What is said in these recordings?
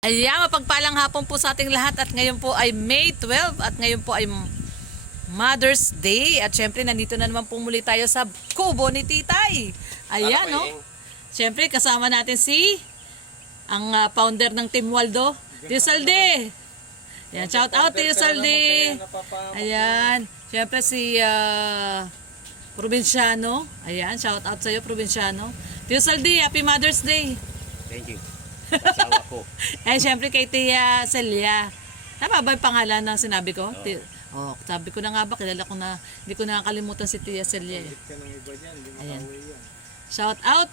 Ayan, mapagpalang hapon po sa ating lahat at ngayon po ay May 12 at ngayon po ay Mother's Day at syempre nandito na naman po muli tayo sa kubo ni Titay. Ayan, no? Syempre kasama natin si ang founder ng Team Waldo, Tio Salde. Ayan, shout out Tio Salde. Ayan, syempre si Provinciano. Ayan, shout out sa iyo Provinciano. Tio Salde, Happy Mother's Day. Thank you. Asawa ko. Eh, syempre kay Tia Celia. Tama ba yung pangalan na sinabi ko? Oh, sabi ko na nga ba, kilala ko na, hindi ko nakakalimutan si Tia Celia. Eh. Ayan. Shout out!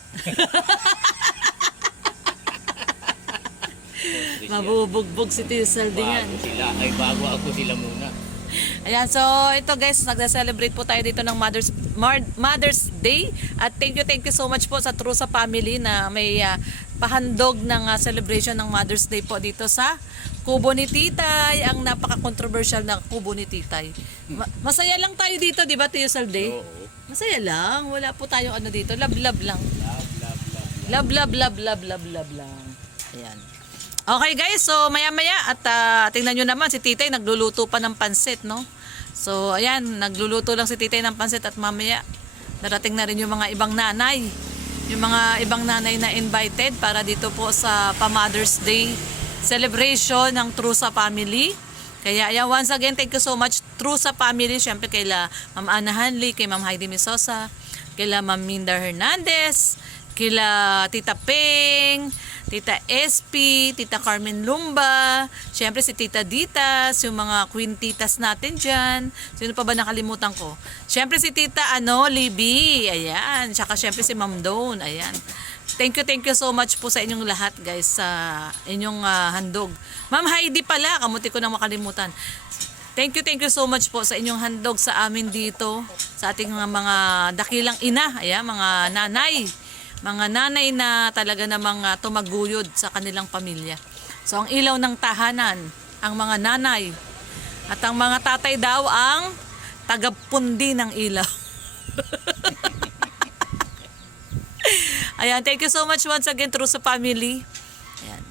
Mabubugbog si Tia Celia. Bago ako sila muna. Ayan, so ito guys, nagda-celebrate po tayo dito ng Mother's Day. At thank you so much po sa True sa Family na may pahandog ng celebration ng Mother's Day po dito sa kubo ni Titay, ang napaka-controversial na kubo ni Titay. Masaya lang tayo dito, di ba Tio Salde? Oo. Masaya lang, wala po tayong ano dito, love lang. Love lang. Ayan. Okay guys, so maya-maya at tingnan nyo naman si Titay nagluluto pa ng pansit, no? So ayan, nagluluto lang si Titay ng pansit at mamaya darating na rin yung mga ibang nanay. Yung mga ibang nanay na invited para dito po sa pa-Mother's Day celebration ng True sa Family. Kaya ayan, once again, thank you so much True sa Family. Siyempre kaila Ma'am Ana Hanley, kay Ma'am Heidi Misosa, kaila Ma'am Minda Hernandez, kaila Tita Ping, Tita SP, Tita Carmen Lumba, syempre si Tita Ditas, yung mga Queen Titas natin dyan. Sino pa ba nakalimutan ko? Syempre si Tita Libby, ayan. Tsaka syempre si Ma'am Dawn, ayan. Thank you so much po sa inyong lahat guys, sa inyong handog. Ma'am Heidi pala, kamuti ko nang makalimutan. Thank you so much po sa inyong handog sa amin dito, sa ating mga dakilang ina, ayan, mga nanay. Mga nanay na talaga namang tumaguyod sa kanilang pamilya. So ang ilaw ng tahanan, ang mga nanay. At ang mga tatay daw ang tagapundi ng ilaw. Ayan, thank you so much once again True sa Family. Ayan.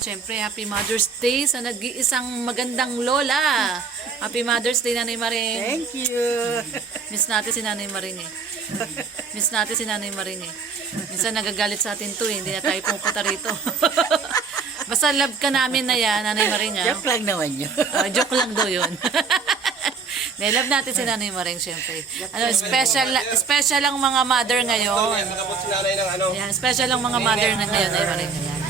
Siyempre, Happy Mother's Day sa nag-iisang magandang lola. Happy Mother's Day, Nanay Maring. Thank you. Miss natin si Nanay Maring eh. Miss natin si Nanay Maring eh. Minsan nagagalit sa atin to eh. Hindi na tayo pupunta rito. Basta love ka namin na yan, Nanay Maring ah. Joke lang naman yun. Joke lang daw yun. Love natin si Nanay Maring syempre. Ano, special ang mga mother ngayon. Yan, special ang mga mother na ngayon, Nanay Maring. Yan.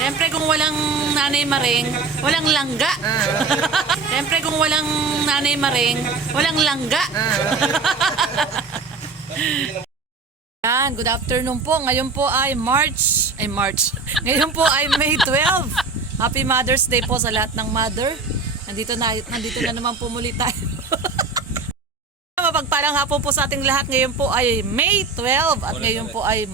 Siyempre kung walang Nanay Maring, walang langga. Siyempre kung walang Nanay Maring, walang langga. Yan, good afternoon po. Ngayon po ay March. Ngayon po ay May 12. Happy Mother's Day po sa lahat ng mother. Nandito na naman po muli tayo. Mapagpalang hapon po sa ating lahat. Ngayon po ay May 12 at ngayon po ay